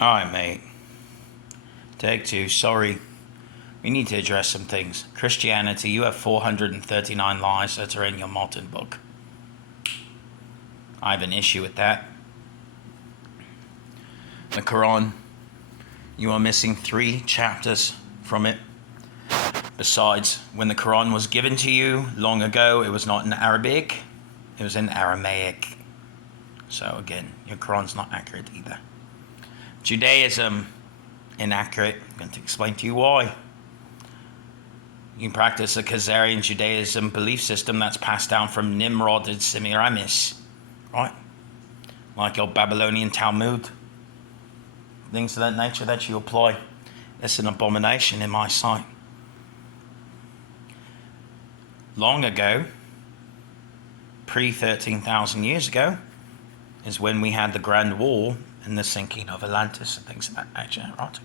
Alright, mate. Take two. Sorry. We need to address some things. Christianity, you have 439 lies that are in your Martin book. I have an issue with that. The Quran, you are missing 3 chapters from it. Besides, when the Quran was given to you long ago, it was not in Arabic, it was in Aramaic. So again, your Quran's not accurate either. Judaism, inaccurate. I'm going to explain to you why. You practice a Khazarian Judaism belief system that's passed down from Nimrod and Semiramis, right? Like your Babylonian Talmud. Things of that nature that you apply. It's an abomination in my sight. Long ago, pre-13,000 years ago, is when we had the Grand Wall and the sinking of Atlantis and things of that nature, right?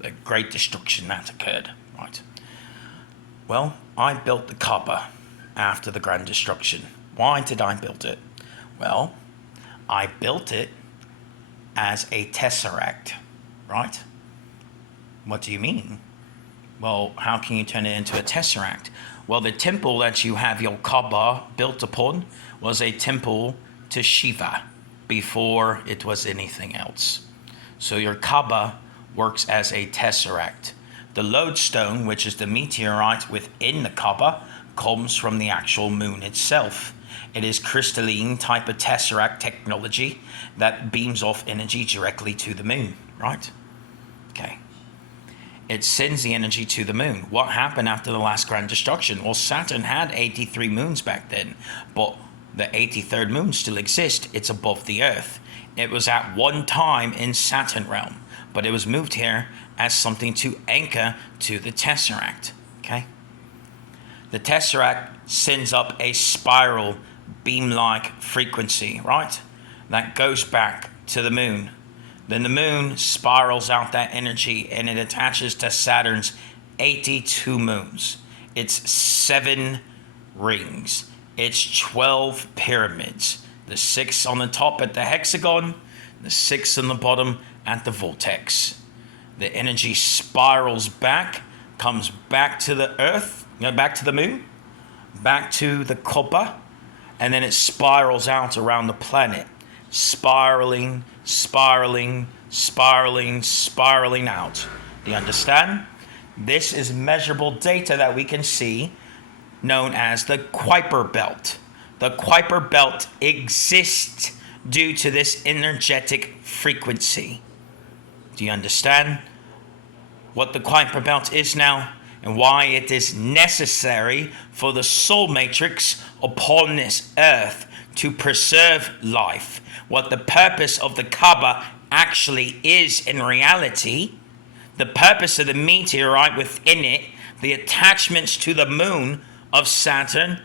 The great destruction that occurred, right? Well, I built the Kaaba after the Grand Destruction. Why did I build it? Well, I built it as a tesseract, right? What do you mean? Well, how can you turn it into a tesseract? Well, the temple that you have your Kaaba built upon was a temple to Shiva before it was anything else. So your Kaaba works as a tesseract. The lodestone, which is the meteorite within the Kaaba, comes from the actual moon itself. It is crystalline type of tesseract technology that beams off energy directly to the moon, right? Okay. It sends the energy to the moon. What happened after the last Grand Destruction? Well, Saturn had 83 moons back then, but the 83rd moon still exists. It's above the Earth. It was at one time in Saturn realm, but it was moved here as something to anchor to the tesseract, okay? The tesseract sends up a spiral beam-like frequency, right? That goes back to the moon. Then the moon spirals out that energy and it attaches to Saturn's 82 moons. It's 7 rings. It's 12 pyramids. The 6 on the top at the hexagon, the 6 on the bottom at the vortex. The energy spirals back, comes back to the Earth, back to the moon, back to the Kaaba, and then it spirals out around the planet, spiraling, spiraling, spiraling, spiraling out. Do you understand? This is measurable data that we can see, known as the Kuiper Belt. The Kuiper Belt exists due to this energetic frequency. Do you understand what the Kuiper Belt is now and why it is necessary for the soul matrix upon this earth to preserve life? What the purpose of the Kaaba actually is in reality, the purpose of the meteorite within it, the attachments to the moon of Saturn,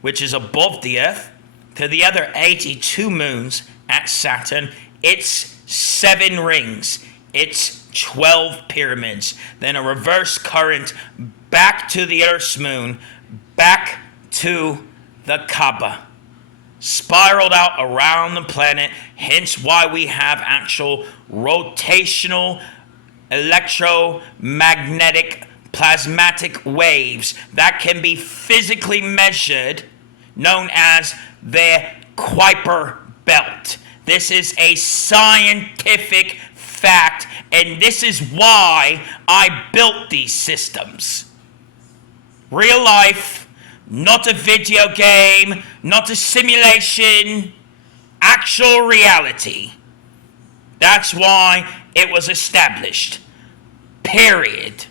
which is above the Earth, to the other 82 moons at Saturn, it's 7 rings, it's 12 pyramids, then a reverse current back to the Earth's moon, back to the Kaaba, spiraled out around the planet, hence why we have actual rotational electromagnetic plasmatic waves that can be physically measured, known as the Kuiper Belt. This is a scientific fact, and this is why I built these systems. Real life, not a video game, not a simulation, actual reality. That's why it was established. Period.